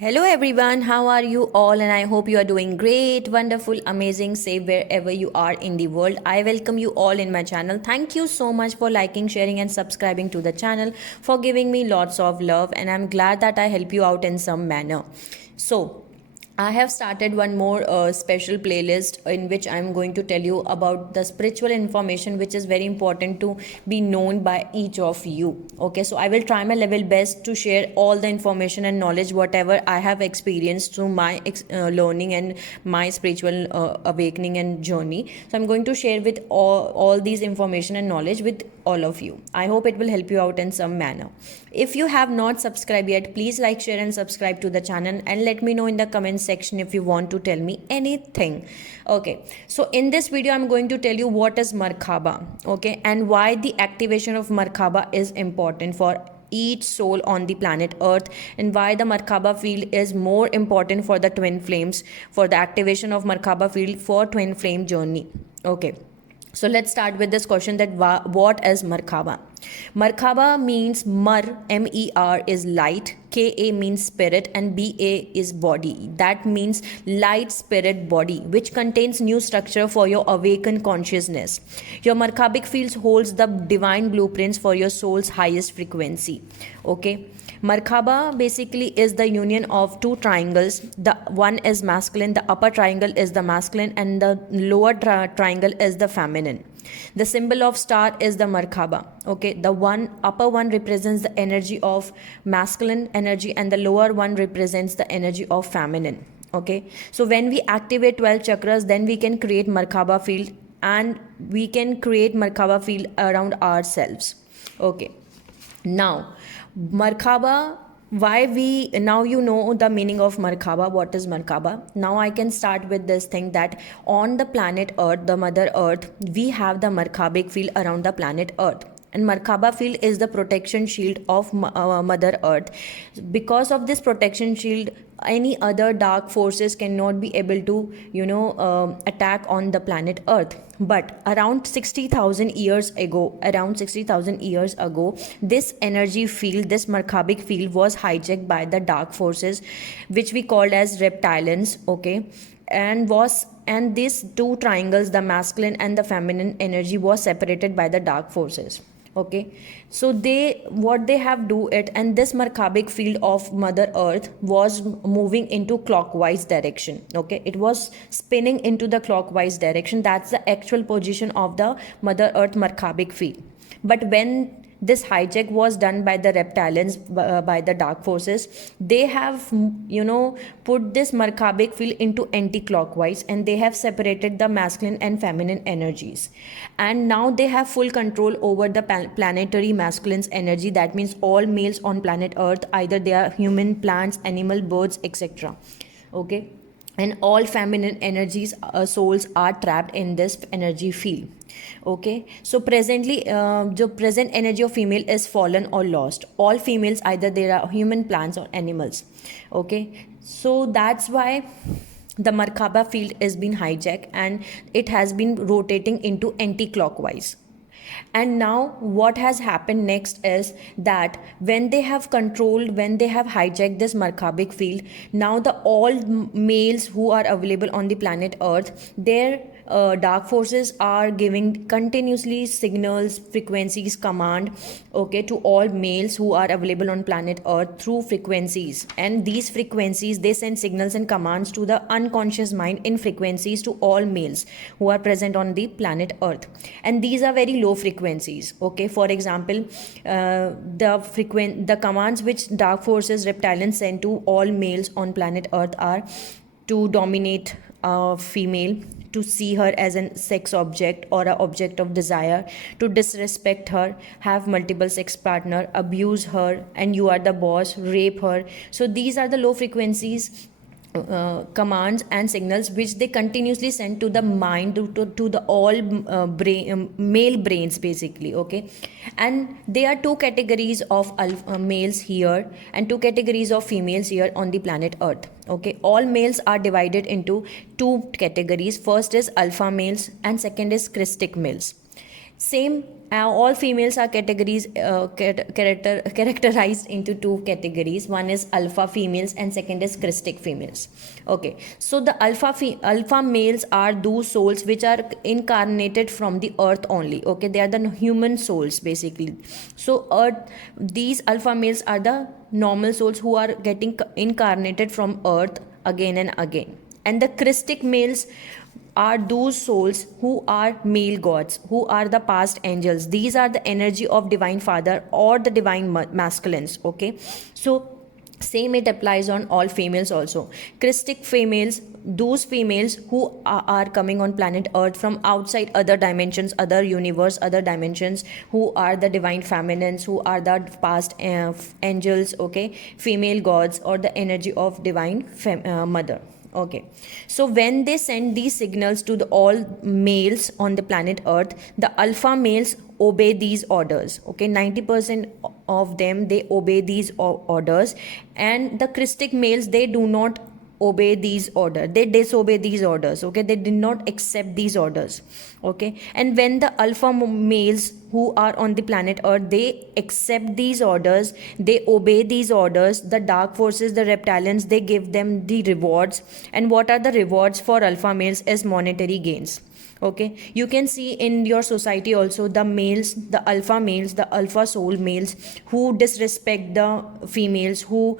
Hello everyone, how are you all? And I hope you are doing great, wonderful, amazing, safe wherever you are in the world. I welcome you all in my channel. Thank you so much for liking, sharing, and subscribing to the channel, for giving me lots of love, and I'm glad that I help you out in some manner. So, I have started one more special playlist in which I'm going to tell you about the spiritual information which is very important to be known by each of you. Okay, so I will try my level best to share all the information and knowledge whatever I have experienced through my learning and my spiritual awakening and journey. So I'm going to share with all these information and knowledge with all of you. I hope it will help you out in some manner. If you have not subscribed yet, please like, share, and subscribe to the channel, and let me know in the comment section if you want to tell me anything. Okay, so in this video, I'm going to tell you what is Merkaba, okay, and why the activation of Merkaba is important for each soul on the planet Earth, and why the Merkaba field is more important for the twin flames, for the activation of Merkaba field for twin flame journey. Okay. So let's start with this question that what is Merkaba? Merkaba means Mer is light, Ka means spirit, and Ba is body. That means light spirit body, which contains new structure for your awakened consciousness. Your Merkabic field holds the divine blueprints for your soul's highest frequency. Okay. Merkaba basically is the union of two triangles. The one is masculine, the upper triangle is the masculine, and the lower triangle is the feminine. The symbol of star is the Merkaba. Okay, the upper one represents the energy of masculine energy, and the lower one represents the energy of feminine. Okay, so when we activate 12 chakras, then we can create Merkaba field, and we can create Merkaba field around ourselves. Okay, now Merkaba, why we now you know the meaning of Merkaba, what is Merkaba. Now I can start with this thing that on the planet Earth, the Mother Earth, we have the Merkabic field around the planet Earth. And Merkaba field is the protection shield of Mother Earth. Because of this protection shield, any other dark forces cannot be able to attack on the planet Earth. But around 60,000 years ago, this energy field, this Merkabic field, was hijacked by the dark forces, which we called as reptilians. Okay, and these two triangles, the masculine and the feminine energy, was separated by the dark forces. Okay, so what they have do it, and this Merkabic field of Mother Earth was moving into clockwise direction. Okay, it was spinning into the clockwise direction. That's the actual position of the Mother Earth Merkabic field. But when this hijack was done by the reptilians, by the dark forces, they have put this Merkabic field into anti-clockwise, and they have separated the masculine and feminine energies, and now they have full control over the planetary masculine's energy. That means all males on planet Earth, either they are human, plants, animal, birds, etc. Okay, and all feminine energies, souls are trapped in this energy field. Okay, so presently the present energy of female is fallen or lost. All females, either they are human, plants, or animals. Okay, so that's why the Merkaba field is being hijacked, and it has been rotating into anti-clockwise. And now what has happened next is that when they have hijacked this Merkabic field, now the all males who are available on the planet Earth, their dark forces are giving continuously signals, frequencies, command, okay, to all males who are available on planet Earth through frequencies. And these frequencies, they send signals and commands to the unconscious mind in frequencies to all males who are present on the planet Earth. And these are very low frequencies. Okay, for example, the commands which dark forces, reptilians, send to all males on planet Earth are to dominate a female, to see her as a sex object or an object of desire, to disrespect her, have multiple sex partner, abuse her, and you are the boss, rape her. So these are the low frequencies commands and signals which they continuously send to the mind, to the all male brains basically. Okay, and there are two categories of males here and two categories of females here on the planet Earth. Okay, all males are divided into two categories. First is alpha males and second is Christic males. Same, all females are characterized into two categories. One is alpha females and second is christic females. Okay, so the alpha males are those souls which are incarnated from the earth only. Okay, they are the human souls basically. So earth, these alpha males are the normal souls who are getting incarnated from earth again and again. And the christic males are those souls who are male gods, who are the past angels. These are the energy of divine father or the divine masculines. Okay, so same it applies on all females also. Christic females, those females who are coming on planet earth from outside other dimensions, other universe, other dimensions, who are the divine feminines, who are the past angels. Okay, female gods or the energy of divine mother. Okay, so when they send these signals to the all males on the planet earth, the alpha males obey these orders. Okay, 90% of them, they obey these orders, and the christic males, they do not obey these orders, they disobey these orders. Okay, they did not accept these orders. Okay, and when the alpha males who are on the planet earth, they accept these orders, they obey these orders, the dark forces, the reptilians, they give them the rewards. And what are the rewards for alpha males is monetary gains. Okay, you can see in your society also the males, the alpha soul males, who disrespect the females, who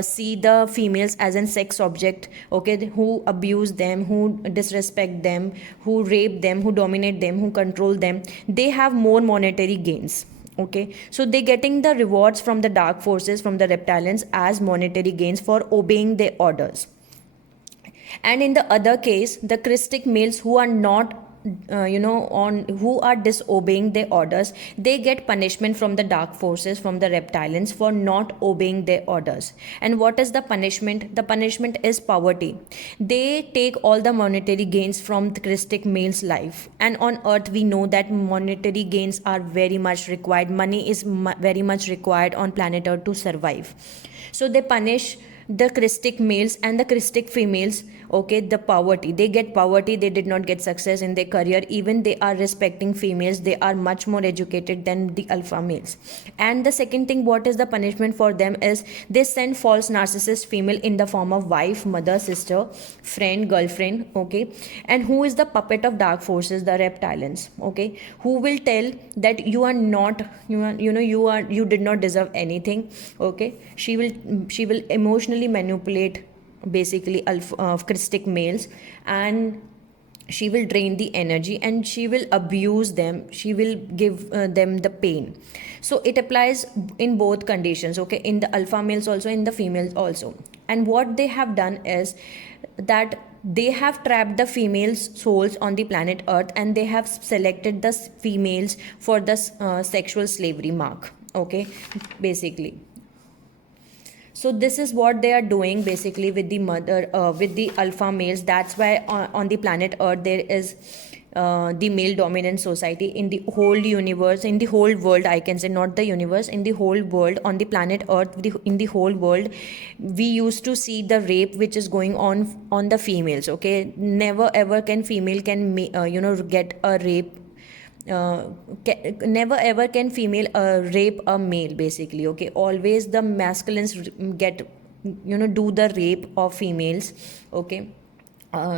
see the females as an sex object. Okay, who abuse them, who disrespect them, who rape them, who dominate them, who control them, they have more monetary gains. Okay, so they getting the rewards from the dark forces, from the reptilians, as monetary gains for obeying their orders. And in the other case, the christic males who are not who are disobeying their orders, they get punishment from the dark forces, from the reptilians, for not obeying their orders. And what is the punishment? The punishment is poverty. They take all the monetary gains from the christic males life. And on earth we know that monetary gains are very much required, money is very much required on planet earth to survive. So they punish the christic males and the christic females. Okay, the poverty, they get poverty, they did not get success in their career, even they are respecting females, they are much more educated than the alpha males. And the second thing, what is the punishment for them is they send false narcissist female in the form of wife, mother, sister, friend, girlfriend. Okay, and who is the puppet of dark forces? The reptilians. Okay, who will tell that you are not, you did not deserve anything. Okay, she will emotionally manipulate basically christic males, and she will drain the energy and she will abuse them, she will give them the pain. So it applies in both conditions. Okay, in the alpha males also, in the females also. And what they have done is that they have trapped the female souls on the planet earth, and they have selected the females for the sexual slavery mark. Okay, basically. So this is what they are doing basically with the with the alpha males. That's why on the planet earth there is the male dominant society in the whole universe, in the whole world, I can say, not the universe, in the whole world, on the planet earth, in the whole world, we used to see the rape which is going on the females. Okay, never ever can female can get a rape, never ever can female rape a male basically. Okay, always the masculines get do the rape of females. Okay,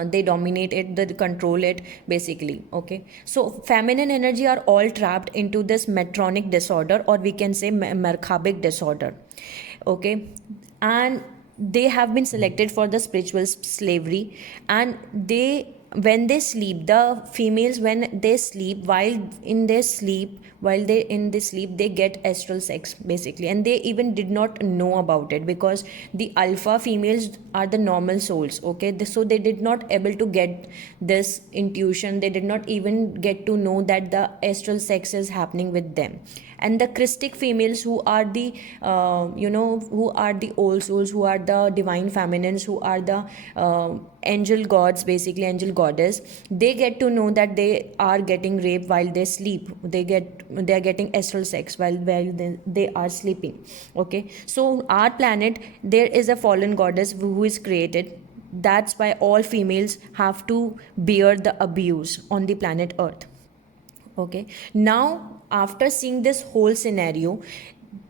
they dominate it, they control it basically. Okay, so feminine energy are all trapped into this metronic disorder, or we can say merkhabic disorder. Okay, and they have been selected for the spiritual slavery. And they, when they sleep, the females, when they sleep, while they in their sleep, they get astral sex basically, and they even did not know about it, because the alpha females are the normal souls. Okay, so they did not able to get this intuition, they did not even get to know that the astral sex is happening with them. And the christic females, who are the who are the old souls, who are the divine feminines, who are the angel gods basically, angel goddess, they get to know that they are getting raped while they sleep, they are getting astral sex while they are sleeping. Okay, so our planet, there is a fallen goddess who is created. That's why all females have to bear the abuse on the planet earth. Okay, now after seeing this whole scenario,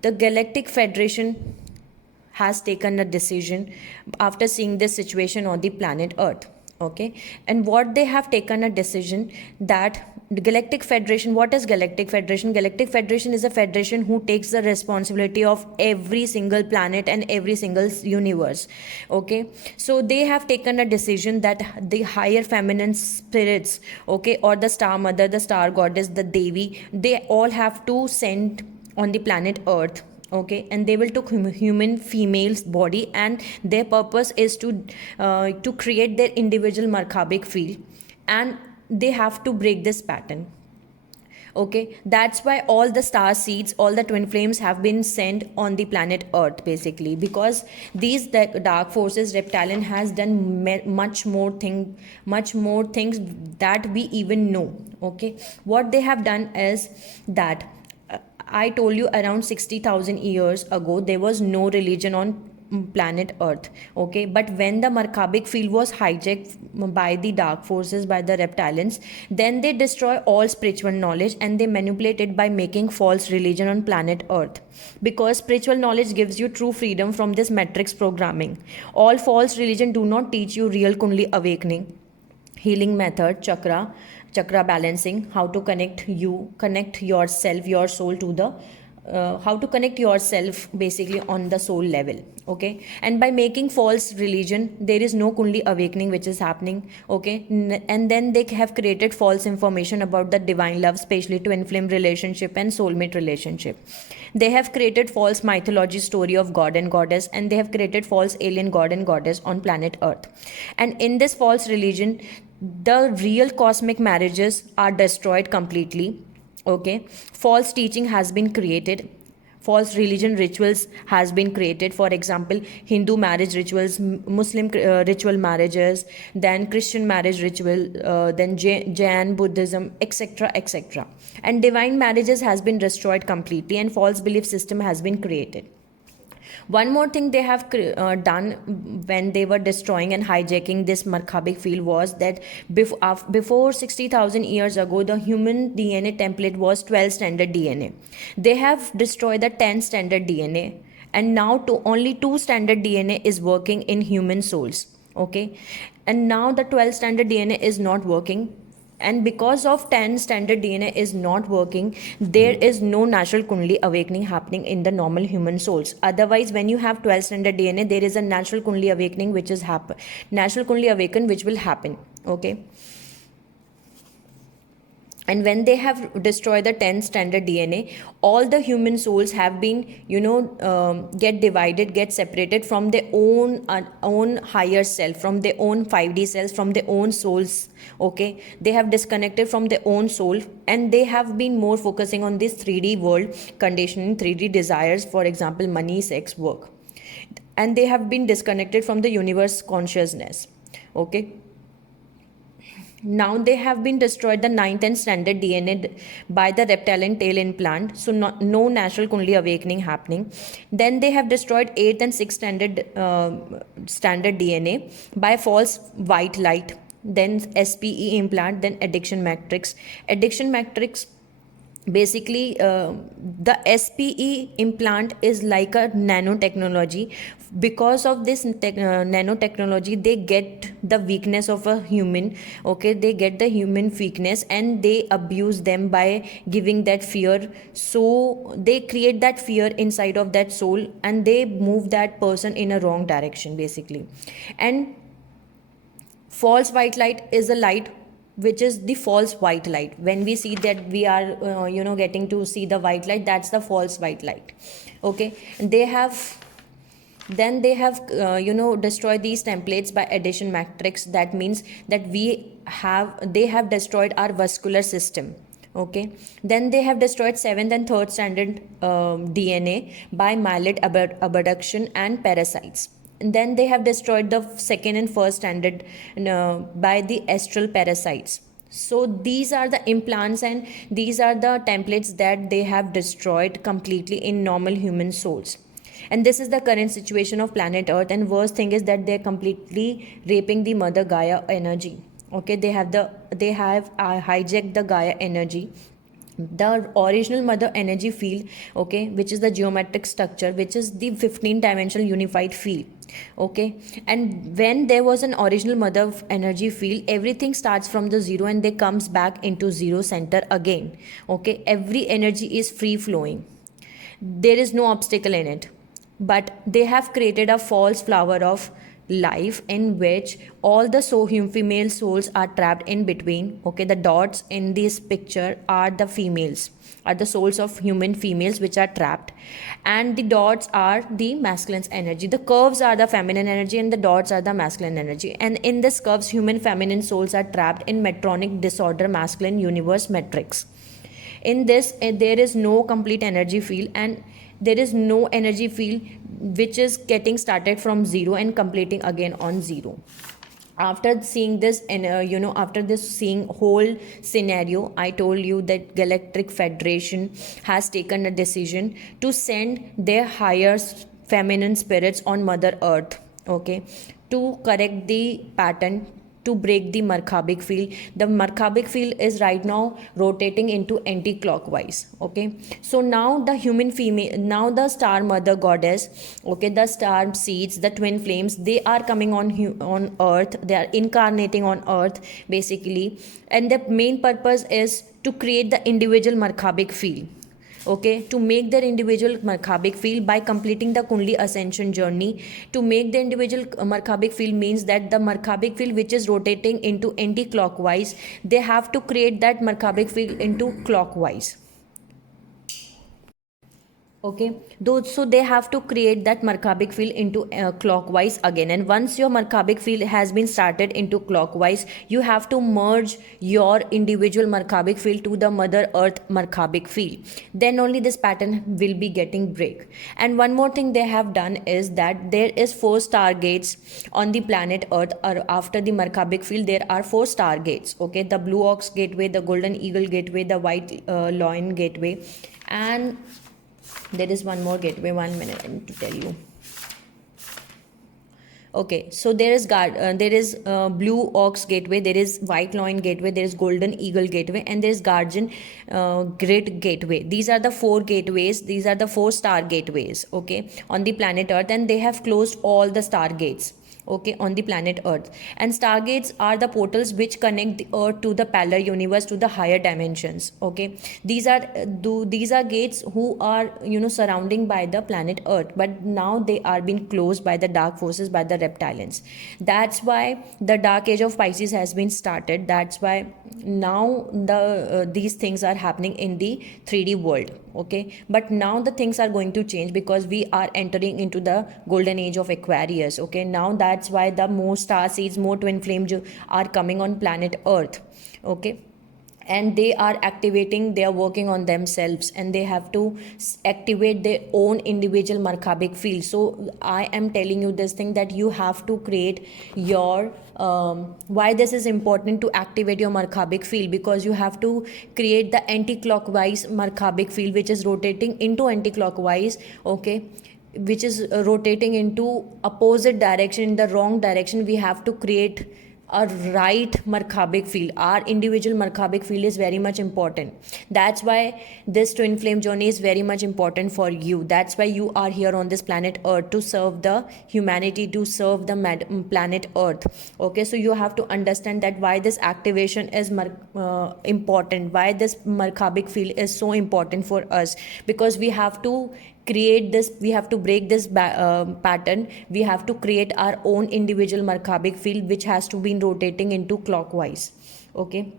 the Galactic Federation has taken a decision after seeing this situation on the planet Earth. Okay, and what they have taken a decision that the Galactic Federation, what is Galactic Federation? Galactic Federation is a federation who takes the responsibility of every single planet and every single universe. Okay, so they have taken a decision that the higher feminine spirits, okay, or the star mother, the star goddess, the Devi, they all have to send on the planet Earth. Okay, and they will took human female's body, and their purpose is to create their individual Markabik field, and they have to break this pattern. Okay, that's why all the star seeds, all the twin flames have been sent on the planet Earth, basically, because these dark forces, reptilian has done much more things that we even know. Okay, what they have done is that I told you around 60,000 years ago there was no religion on planet Earth. Okay, but when the Markabik field was hijacked by the dark forces, by the reptilians, then they destroy all spiritual knowledge and they manipulate it by making false religion on planet Earth, because spiritual knowledge gives you true freedom from this matrix programming. All false religion do not teach you real kundli awakening, healing method, chakra balancing, how to connect yourself, your soul to the how to connect yourself basically on the soul level. Okay, and by making false religion there is no kundli awakening which is happening. Okay, and then they have created false information about the divine love, especially twin flame relationship and soulmate relationship. They have created false mythology story of god and goddess, and they have created false alien god and goddess on planet Earth. And in this false religion, the real cosmic marriages are destroyed completely. Okay, false teaching has been created, false religion rituals has been created. For example, Hindu marriage rituals, Muslim ritual marriages, then Christian marriage ritual, then Jain Buddhism, etc, etc, and divine marriages has been destroyed completely, and false belief system has been created. One more thing they have done when they were destroying and hijacking this Markabik field was that before 60,000 years ago, the human DNA template was 12 standard DNA. They have destroyed the 10 standard DNA, and now only 2 standard DNA is working in human souls. Okay, and now the 12 standard DNA is not working, and because of 10 standard DNA is not working, there is no natural kundli awakening happening in the normal human souls. Otherwise, when you have 12 standard DNA, there is a natural kundli awakening which is natural kundli awaken which will happen. Okay, and when they have destroyed the 10 standard DNA, all the human souls have been get divided, get separated from their own higher self, from their own 5D cells, from their own souls. Okay, they have disconnected from their own soul, and they have been more focusing on this 3D world conditioning, 3D desires, for example money, sex, work, and they have been disconnected from the universe consciousness. Okay, now they have been destroyed the 9th and standard DNA by the reptilian tail implant, so no natural kundli awakening happening. Then they have destroyed 8th and 6th standard DNA by false white light, then SPE implant, then addiction matrix. Basically, the SPE implant is like a nanotechnology. Because of this nanotechnology, they get the weakness of a human. Okay, they get the human weakness and they abuse them by giving that fear. So they create that fear inside of that soul, and they move that person in a wrong direction, basically. And false white light is a light which is the false white light. When we see that we are getting to see the white light, that's the false white light. Okay, and they have destroyed these templates by addition matrix. That means that they have destroyed our vascular system. Okay, then they have destroyed 7th and 3rd standard DNA by myeloid abduction and parasites. And then they have destroyed the 2nd and 1st standard by the astral parasites. So these are the implants and these are the templates that they have destroyed completely in normal human souls. And this is the current situation of planet Earth. And worst thing is that they're completely raping the mother Gaia energy. Okay, they have hijacked the Gaia energy, the original mother energy field, okay, which is the geometric structure, which is the 15 dimensional unified field, okay. And when there was an original mother energy field, everything starts from the zero and they comes back into zero center again, okay. Every energy is free flowing, there is no obstacle in it, but they have created a false flower of life in which all the female souls are trapped in between, okay. The dots in this picture are the females, are the souls of human females which are trapped, and the dots are the masculine energy. The curves are the feminine energy and the dots are the masculine energy, and in this curves human feminine souls are trapped in metronic disorder masculine universe matrix. In this, there is no complete energy field, and there is no energy field which is getting started from zero and completing again on zero. After seeing this, and after this seeing whole scenario, I told you that Galactic Federation has taken a decision to send their higher feminine spirits on Mother Earth, okay, to correct the pattern, to break the Markabik field. The Markabik field is right now rotating into anti-clockwise, okay. So now the human female, now the star mother goddess, okay, the star seeds, the twin flames, they are coming on earth, they are incarnating on earth basically, and the main purpose is to create the individual Markabik field, okay, to make their individual Markabik field by completing the Kundli ascension journey. To make the individual Markabik field means that the Markabik field which is rotating into anti-clockwise, they have to create that Markabik field into clockwise, okay. Those, so they have to create that Markabik field into clockwise again, and once your Markabik field has been started into clockwise, you have to merge your individual Markabik field to the Mother Earth Markabik field, then only this pattern will be getting break. And one more thing they have done is that there is 4 stargates on the planet Earth, or after the Markabik field there are 4 stargates, okay. The Blue Ox gateway, the Golden Eagle gateway, the White Lion gateway, and there is one more gateway. 1 minute, I need to tell you. Okay, so there is Blue Ox gateway, there is White Lion gateway, there is Golden Eagle gateway, and there is Guardian Grid gateway. These are the 4 gateways. These are the 4 star gateways, okay, on the planet Earth, and they have closed all the star gates, okay, on the planet Earth. And stargates are the portals which connect the Earth to the parallel universe, to the higher dimensions, okay. These are gates who are surrounding by the planet Earth, but now they are being closed by the dark forces, by the reptilians. That's why the dark age of Pisces has been started. That's why now these things are happening in the 3D world, okay. But now the things are going to change because we are entering into the golden age of Aquarius, okay. Now that's why the more star seeds, more twin flames are coming on planet Earth, okay. And they are activating, they are working on themselves, and they have to activate their own individual Markabik field. So I am telling you this thing, that you have to create your why this is important to activate your Markabik field, because you have to create the anti-clockwise Markabik field which is rotating into anti-clockwise, okay, which is rotating into opposite direction, in the wrong direction. We have to create a right Markabik field. Our individual Markabik field is very much important. That's why this twin flame journey is very much important for you. That's why you are here on this planet Earth, to serve the humanity, to serve the planet Earth, okay. So you have to understand that why this activation is important, why this Markabik field is so important for us, because we have to create this, we have to break this pattern. We have to create our own individual Markabik field which has to be rotating into clockwise, okay.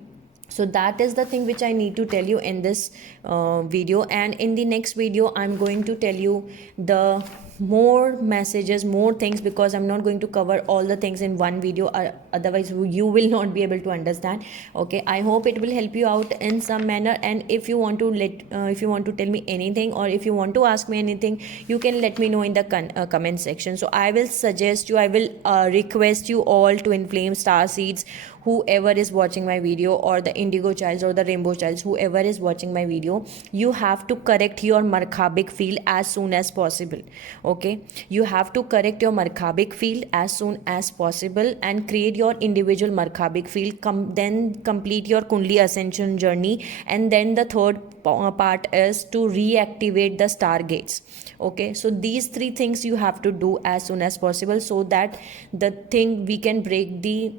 So that is the thing which I need to tell you in this video, and in the next video I'm going to tell you the more messages, more things, because I'm not going to cover all the things in one video, otherwise you will not be able to understand, okay. I hope it will help you out in some manner, and if you want to tell me anything, or if you want to ask me anything, you can let me know in the comment section. So I will suggest you, I will request you all, twin flame star seeds, whoever is watching my video, or the indigo childs or the rainbow childs, whoever is watching my video, you have to correct your markhabic field as soon as possible. Okay, you have to correct your markhabic field as soon as possible and create your individual markhabic field. Then complete your kundli ascension journey, and then the third part is to reactivate the stargates. Okay, so these three things you have to do as soon as possible, so that the thing we can break the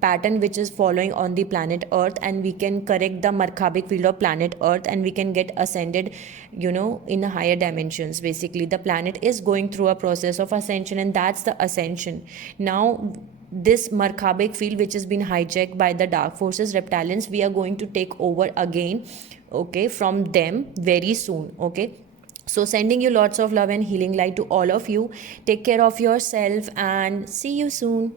pattern which is following on the planet earth, and we can correct the markhabic field of planet earth, and we can get ascended, in higher dimensions. Basically, the planet is going through a process of ascension, and that's the ascension. Now this markhabic field which has been hijacked by the dark forces, reptilians, we are going to take over again, okay, from them very soon. Okay, so sending you lots of love and healing light to all of you. Take care of yourself and see you soon.